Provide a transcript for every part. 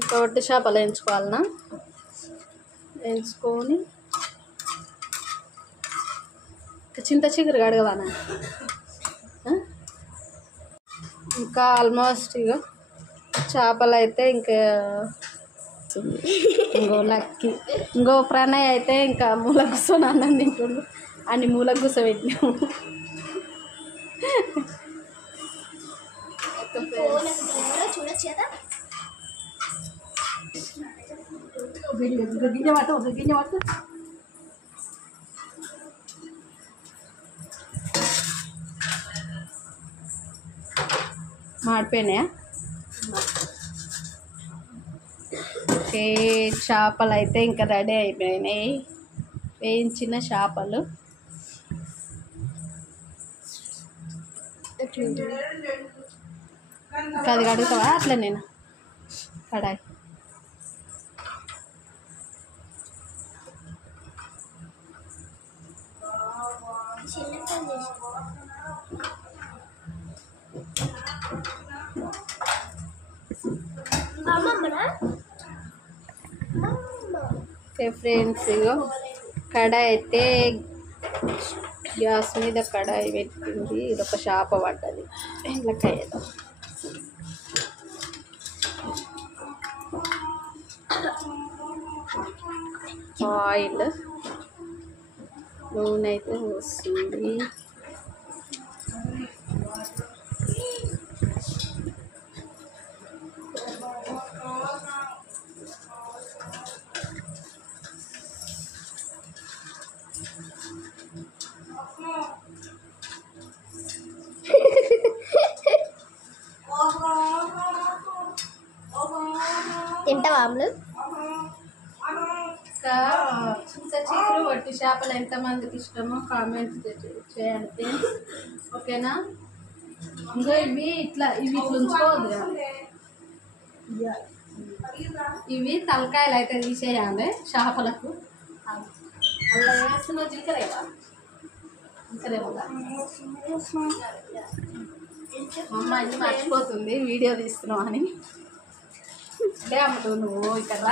ఇంకా వట్టి చేపలు వేయించుకోవాలన్నా వేయించుకొని చింత చిగురు కడగవానా ఇంకా ఆల్మోస్ట్ ఇక చేపలు అయితే ఇంకా ఇంకో లక్కి ఇంకో ప్రణయ్ అయితే ఇంకా మూల కూర్చొని అన్నం తింటుండు అన్ని మూల కూర్చోబెట్టినాము. మాడిపోయినాయా? ఓకే, చేపలు అయితే ఇంకా రెడీ అయిపోయినాయి. వేయించిన చేపలు ఇంకా అది కడుగుతావా? అట్లా నేను కడాయి ఓకే ఫ్రెండ్స్, ఇగో కడాయి అయితే గ్యాస్ మీద కడాయి పెట్టింది. ఇది ఒక చేప పడ్డది ఎండ్లకాయలో. ఆయిల్ నూనె అయితే వస్తుంది. తింటావా అమ్ములు? ఇంకా చింత చిగురు వట్టి చేపలు ఎంతమందికి ఇష్టమో కామెంట్ చేయండి ఫ్రెండ్స్, ఓకేనా? ఇంకా ఇవి ఇట్లా ఉంచుకోవద్దు కదా, ఇవి తలకాయలు అయితే తీసేయాలి చేపలకు. అలా వేస్తున్న జీలకర్ర అమ్మ అన్ని మర్చిపోతుంది వీడియో తీస్తున్నావు అని. అంటే అమ్మకు నువ్వు ఇక్కడ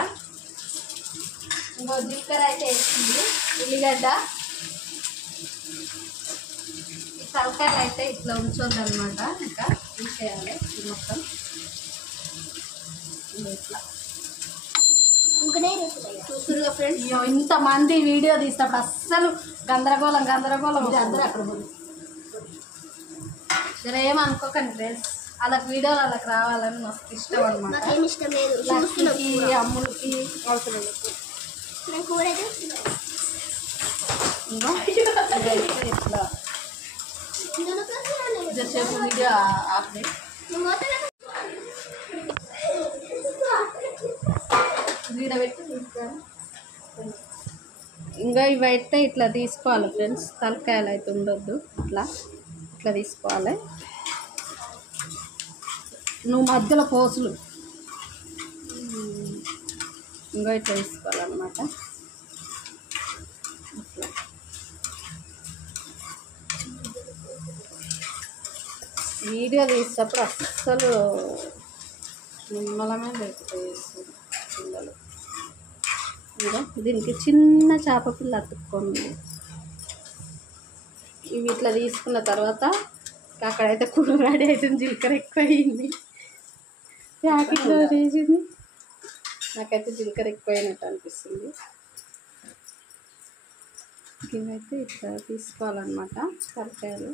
ఇంకో జీలకర్ర అయితే వేస్తుంది, ఉల్లిగడ్డ, ఈ తలకాయలు అయితే ఇట్లా ఉంచొద్దు అనమాట. ఇంకా తీసేయాలి ఇది మొత్తం ఇట్లా. చూస్తురుగా ఫ్రెండ్స్, ఇంతమంది వీడియో తీసినప్పుడు అస్సలు గందరగోళం అందరూ అక్కడ పోయి సరే ఏమనుకోకండి ఫ్రెండ్స్, వాళ్ళకి వీడియోలు వాళ్ళకి రావాలని మస్తు ఇష్టం అనమాట. లక్ష్మికి అమ్ములకి అవసరం ఇట్లా జరసేపు వీడియో ఆపే. ఇంకా ఇవైతే ఇట్లా తీసుకోవాలి ఫ్రెండ్స్, తలకాయలు అయితే ఉండొద్దు. ఇట్లా తీసుకోవాలి. నువ్వు మధ్యలో పోసులు ఇంకా ఇట్లా తీసుకోవాలన్నమాట. ఇట్లా వీడియో తీసేటప్పుడు అస్సలు నిమ్మలమే లేకపోతే చేస్తుంది పిల్లలు. ఇంకా దీనికి చిన్న చేప పిల్ల అతుక్కోండి. ఇవి ఇట్లా తీసుకున్న తర్వాత అక్కడైతే కూర రెడీ అవుతుంది. జీలకర్ర ఎక్కువ అయింది, ప్యాకెట్లో వేసింది. నాకైతే జీలకర్ర ఎక్కువ అయినట్టు అనిపిస్తుంది. ఇవైతే ఇట్లా తీసుకోవాలన్నమాట తలకాయలు.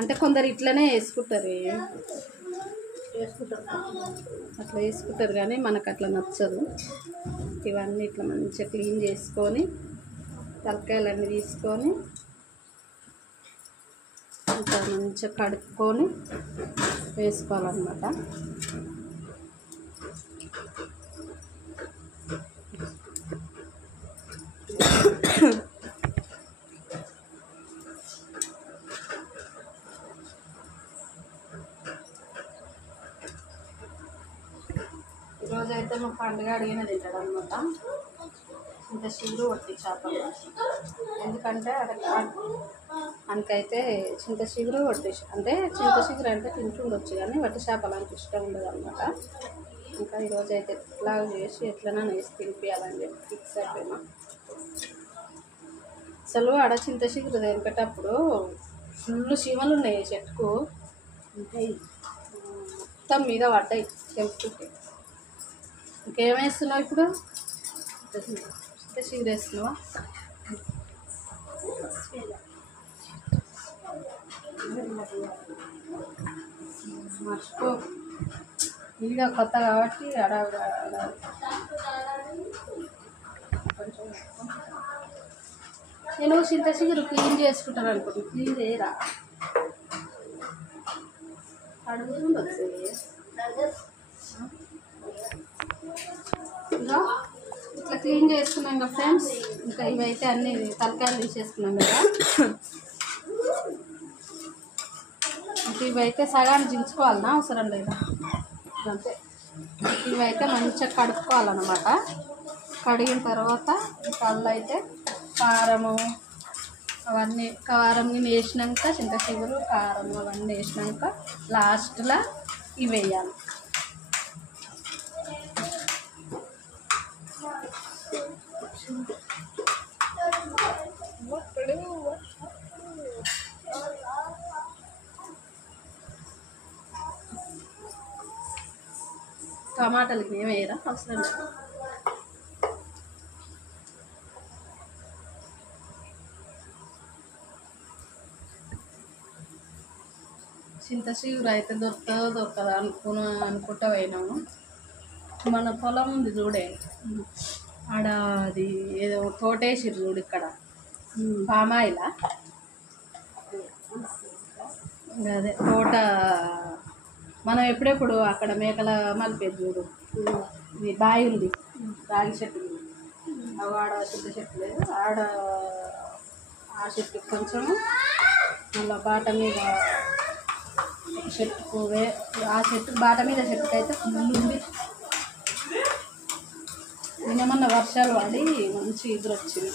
అంటే కొందరు ఇట్లనే వేసుకుంటారు అట్లా వేసుకుంటారు కానీ మనకు అట్లా నచ్చదు. ఇవన్నీ ఇట్లా మంచిగా క్లీన్ చేసుకొని తలకాయలన్నీ తీసుకొని ఇట్లా మంచిగా కడుక్కొని వేసుకోవాలన్నమాట. ఈరోజైతే మా పండుగ అడిగిన తింటాడు అనమాట. ఇంత చిగురు వట్టి చేపలు, ఎందుకంటే మనకైతే చింత చిగురు వట్టి అంటే చింత చిగురు అంటే తింటుండొచ్చు కానీ వట్టి చేపలు అంత ఇష్టం ఉండదు అనమాట. ఇంకా ఈరోజు అయితే ఎట్లా చేసి ఎట్లైనా వేసి తినిపించాలని చెప్పి ఫిక్స్ అయిపోయినా. అసలు ఆడ చింత చిగురు తెంపేటప్పుడు ఫుల్ చీమలు ఉన్నాయి చెట్టుకు, ఉంటాయి మొత్తం మీద పడ్డాయి తెంపుకుంటే. ఇంకేమేస్తున్నావు ఇప్పుడు? చింత చిగురు వేస్తున్నావా? మర్చిపో, ఇదిగా కొత్త కాబట్టి నేను చింత చిగురు క్లీన్ చేసుకుంటాను అనుకుంటున్నాను. క్లీన్ చేయరా? అడుగుతుంది వచ్చేది. ఇంకా ఇట్లా క్లీన్ చేసుకున్నాం కదా ఫ్రెండ్స్. ఇంకా ఇవైతే అన్ని తలకాయలు తీసేసుకున్నాం కదా. ఇంకా ఇవైతే సగాన్ని దించుకోవాలన్నా అవసరం లేదా అంతే. ఇవైతే మంచిగా కడుక్కోవాలన్నమాట. కడిగిన తర్వాత కళ్ళు అయితే కారము అవన్నీ, కారం వేసినాక చింత చిగురు కారం అవన్నీ వేసినాక లాస్ట్లో ఇవి వేయాలి. టమాటాలకి ఏమి వేయరా? అవసరం లేదు. చింత చిగురు అయితే దొరుకుతుందో దొరకదా అనుకుంటా పోయినాము. మన పొలం ఉంది చూడే, ఆడ అది ఏదో తోటేసిరు చూడు ఇక్కడ, పామాయిలా అదే తోట. మనం ఎప్పుడెప్పుడు అక్కడ మేకల మలిపేది చూడు, ఇది బావి ఉంది, రాగి చెట్టు ఉంది. అవి ఆడ చింత చెట్టు లేదు, ఆడ ఆ చెట్టు కొంచెము మళ్ళీ బాట మీద చెట్టుకు ఆ చెట్టు బాట మీద చెట్టుకు అయితే ఫుల్ ఉంది. నిన్నమన్న వర్షాలు పడి మంచి ఎదురు వచ్చింది.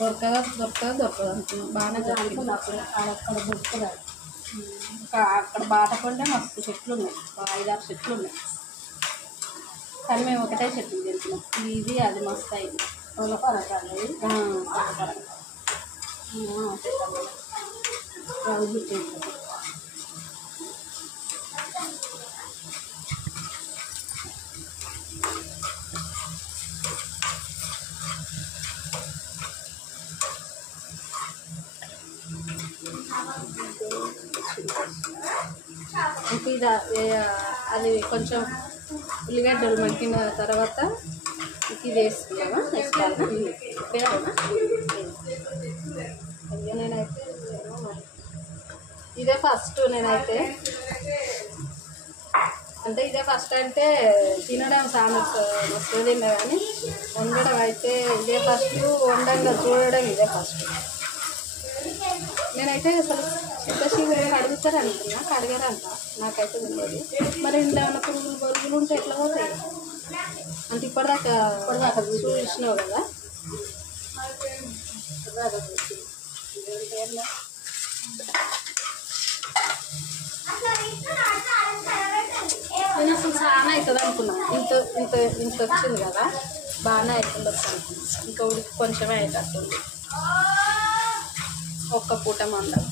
దొరకదు అనుకున్నాం. బాగానే దొరికింది. అప్పుడు అక్కడ దొరుకుతుంది. అక్కడ బాట కొంటే మస్తు చెట్లు ఉన్నాయి, 5-6 చెట్లు ఉన్నాయి. కానీ మేము ఒకటే చెట్లు తింటున్నాం. ఇది అది మస్తు అయింది. ఇంకా అది కొంచెం ఉల్లిగడ్డలు మగ్గిన తర్వాత ఇది వేసుకున్నావా? వేసుకోవాలా? నేనైతే ఇదే ఫస్ట్. నేనైతే అంటే ఇదే ఫస్ట్ అంటే తినడం చాలా వస్తుంది కానీ వండడం అయితే ఇదే ఫస్ట్. వండంగా చూడడం ఇదే ఫస్ట్. నేనైతే అసలు చింత చిగురు కడుగుతారు అనుకున్నా, కడిగారంట. నాకైతే తెలియదు. మరి ఇంట్లో ఏమైనా బొరుగులు ఉంటే ఎట్లా పోతాయి అంటే ఇప్పటిదాకా చూసినావు కదా. నేను అసలు చాలా అవుతుంది అనుకున్నా. ఇంత ఇంత ఇంత వచ్చింది కదా, బాగానే అవుతుంది అనుకున్నా. ఇంకా ఉడికి కొంచెమే అయ్యేటట్టుంది. ఒక్క పూట మందం.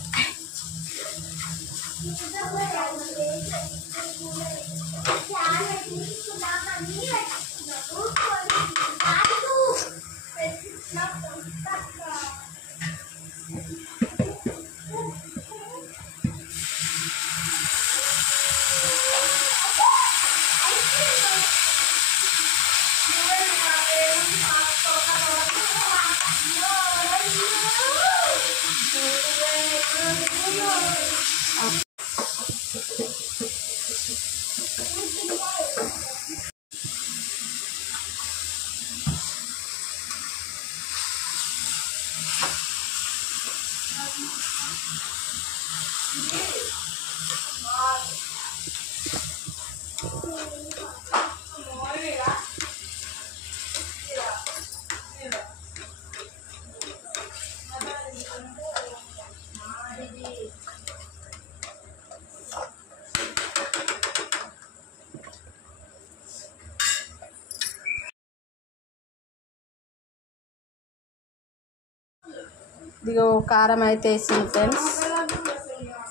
ఇదిగో కారం అయితే వేసింది ఫ్రెండ్స్.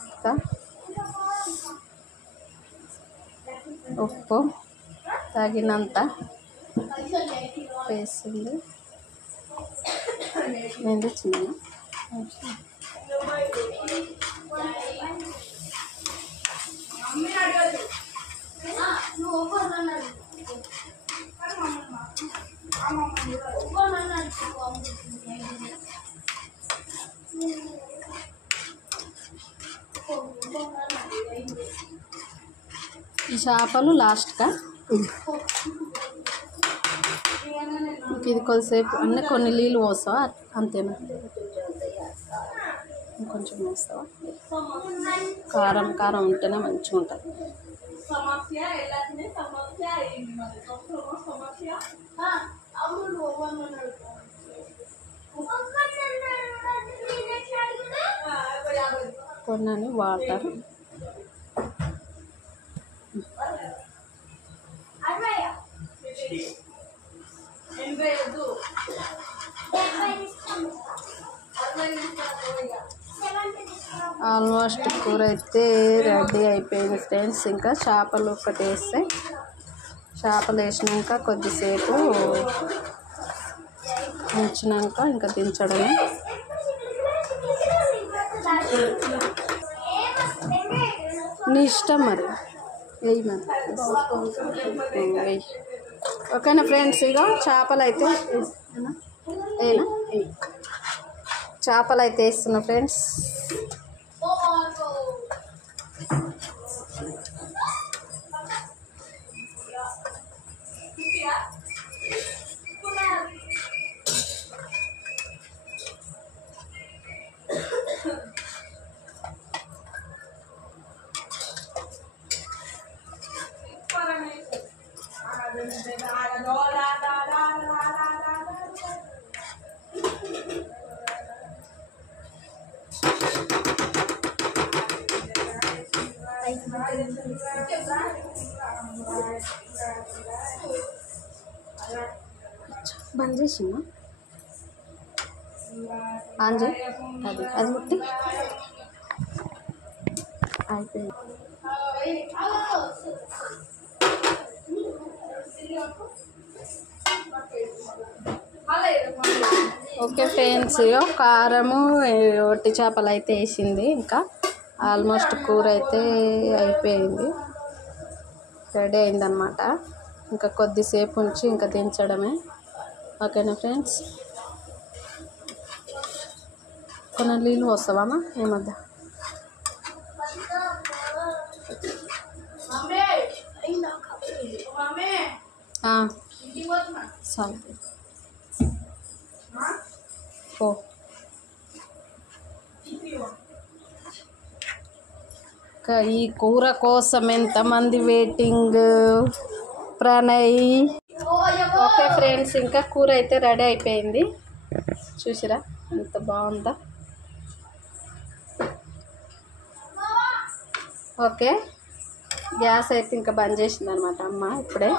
ఇంకా ఉప్పు తగినంత వేసింది. నేను తెచ్చింది. ఈ చేపలు లాస్ట్గా ఇది కొద్దిసేపు అన్నీ కొన్ని నీళ్ళు పోస్తావా అంతేనా? ఇంకొంచెం వేస్తావా? కారం కారం ఉంటేనే మంచిగా ఉంటుంది. కొన్ని వాటర్ ఆల్మోస్ట్ కూర అయితే రెడీ అయిపోయింది ఫ్రెండ్స్. ఇంకా చేపలు ఒక్కటి వేస్తే, చేపలు వేసినాక కొద్దిసేపు ఉంచినాక ఇంకా దించడమే. నీ ఇష్టం మరి, వెయ్యి మరి వెయ్యి. ఓకేనా ఫ్రెండ్స్? ఇక చేపలు అయితే ఏనా చేపలు అయితే వేస్తున్నా ఫ్రెండ్స్. బంద్ చేసిందా? ఆన్ చేయి. అది అది ముట్టి అయిపోయింది. ఓకే ఫ్రెండ్స్, కారము ఒట్టి చేపలు అయితే వేసింది. ఇంకా ఆల్మోస్ట్ కూర అయితే అయిపోయింది, రెడీ అయిందనమాట. ఇంకా కొద్దిసేపు ఉంచి ఇంకా దించడమే. ఓకేనా ఫ్రెండ్స్? కొన్ని నీళ్ళు వస్తావమ్మా ఈ మధ్య. సరే ఓ ఈ కూర కోసం ఎంతమంది వెయిటింగ్. ప్రణయ్. ఓకే ఫ్రెండ్స్, ఇంకా కూర అయితే రెడీ అయిపోయింది. చూసిరా ఎంత బాగుందా? ఓకే, గ్యాస్ అయితే ఇంకా బంద్ చేసింది అనమాట అమ్మ ఇప్పుడే.